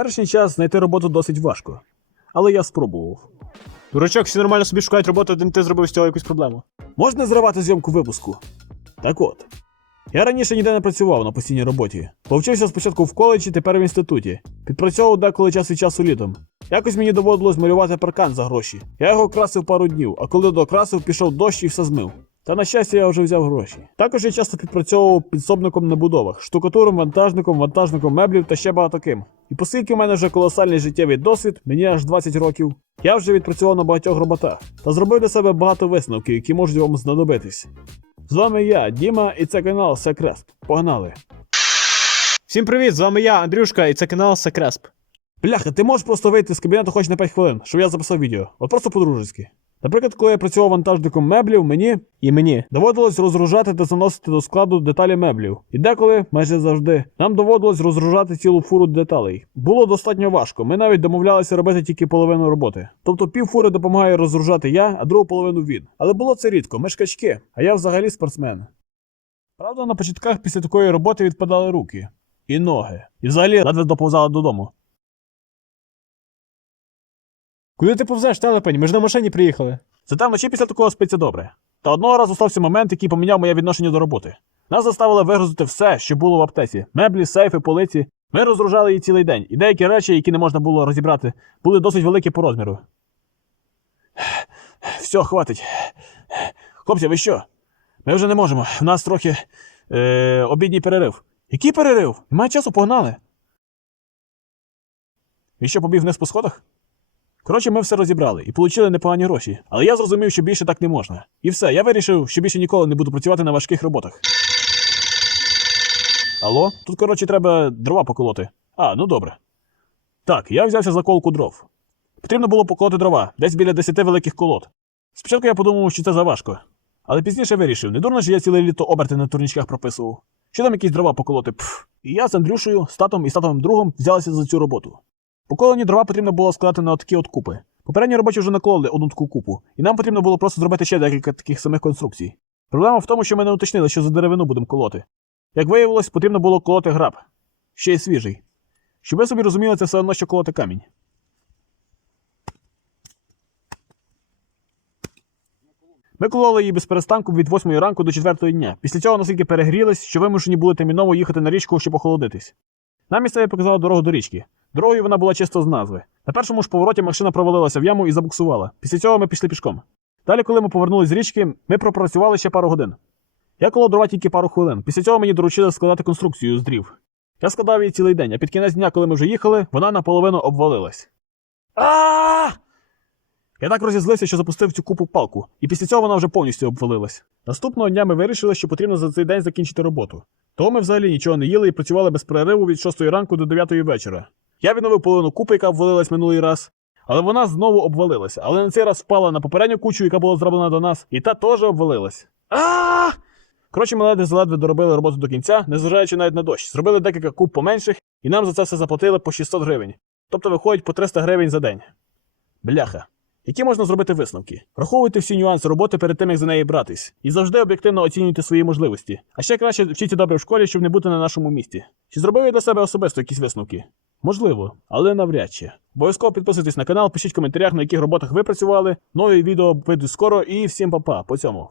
теперішній час знайти роботу досить важко. Але я спробував. Дурачок, всі нормально собі шукають роботу, один ти зробив з цього якусь проблему. Можна зривати зйомку випуску? Так от. Я раніше ніде не працював на постійній роботі. Повчився спочатку в коледжі, тепер в інституті. Підпрацьовував деколи час від часу літом. Якось мені доводилось малювати паркан за гроші. Я його красив пару днів, а коли докрасив, пішов дощ і все змив. Та на щастя, я вже взяв гроші. Також я часто підпрацьовував підсобником на будовах, штукатуром, вантажником, вантажником меблів та ще багато ким. І оскільки в мене вже колосальний життєвий досвід, мені аж 20 років, я вже відпрацював на багатьох роботах та зробив для себе багато висновків, які можуть вам знадобитись. З вами я, Діма, і це канал Секрест. Погнали! Всім привіт! З вами я, Андрюшка, і це канал Секресп. Бляха, ти можеш просто вийти з кабінету хоч на 5 хвилин, щоб я записав відео. От просто по-дружески. Наприклад, коли я працював вантажником меблів, мені І мені. доводилось розгружати та заносити до складу деталі меблів. І деколи, майже завжди, нам доводилось розгружати цілу фуру деталей. Було достатньо важко. Ми навіть домовлялися робити тільки половину роботи. Тобто пів фури допомагає розгружати я, а другу половину він. Але було це рідко, ми ж качки, а я взагалі спортсмен. Правда, на початках після такої роботи відпадали руки і ноги. І взагалі ледве доповзали додому. Куди ти повзеш, телепень? Ми ж на машині приїхали. Зате вночі після такого спиться добре. Та одного разу стався момент, який поміняв моє відношення до роботи. Нас заставили вигрузити все, що було в аптеці: меблі, сейфи, полиці. Ми розгружали її цілий день, і деякі речі, які не можна було розібрати, були досить великі по розміру. Все, хватить. Хлопці, ви що? Ми вже не можемо. У нас трохи е, обідній перерив. Який перерив? Немає часу, погнали. І що побіг вниз по сходах? Коротше, ми все розібрали і отримали непогані гроші. Але я зрозумів, що більше так не можна. І все, я вирішив, що більше ніколи не буду працювати на важких роботах. Алло? Тут, коротше, треба дрова поколоти. А, ну добре. Так, я взявся за колку дров. Потрібно було поколоти дрова, десь біля 10 великих колод. Спочатку я подумав, що це заважко. Але пізніше вирішив, не дурно ж я ціле літо оберти на турнічках прописував. Що там якісь дрова поколоти? Пф. І я з Андрюшею, з татом і з татовим другом взялися за цю роботу. Поколені дрова потрібно було складати на такі от купи. Попередні робочі вже накололи одну таку купу, і нам потрібно було просто зробити ще декілька таких самих конструкцій. Проблема в тому, що ми не уточнили, що за деревину будемо колоти. Як виявилось, потрібно було колоти граб, ще й свіжий. Щоб ви собі розуміли, це все одно, що колоти камінь. Ми кололи її без перестанку від 8 ранку до 4 дня. Після цього настільки перегрілись, що вимушені були терміново їхати на річку, щоб охолодитись. Нам місцеві показали дорогу до річки. Дорогою вона була чисто з назви. На першому ж повороті машина провалилася в яму і забуксувала. Після цього ми пішли пішком. Далі, коли ми повернулись з річки, ми пропрацювали ще пару годин. Я коло дрова тільки пару хвилин. Після цього мені доручили складати конструкцію з дрів. Я складав її цілий день, а під кінець дня, коли ми вже їхали, вона наполовину обвалилась. а Я так розізлився, що запустив цю купу палку, і після цього вона вже повністю обвалилась. Наступного дня ми вирішили, що потрібно за цей день закінчити роботу. Тому ми взагалі нічого не їли і працювали без перериву від 6 ранку до 9 вечора. Я відновив половину купи, яка обвалилась минулий раз, але вона знову обвалилася. Але на цей раз впала на попередню кучу, яка була зроблена до нас, і та теж обвалилась. а Коротше, ми ледве ледве доробили роботу до кінця, незважаючи навіть на дощ. Зробили декілька куб поменших, і нам за це все заплатили по 600 гривень. Тобто виходить по 300 гривень за день. Бляха. Які можна зробити висновки? Враховуйте всі нюанси роботи перед тим, як за неї братись, і завжди об'єктивно оцінюйте свої можливості. А ще краще вчіться добре в школі, щоб не бути на нашому місці. Чи зробив я для себе особисто якісь висновки? Можливо, але навряд чи. Обов'язково підписуйтесь на канал, пишіть в коментарях, на яких роботах ви працювали. Нові відео вийдуть скоро і всім па-па. По цьому.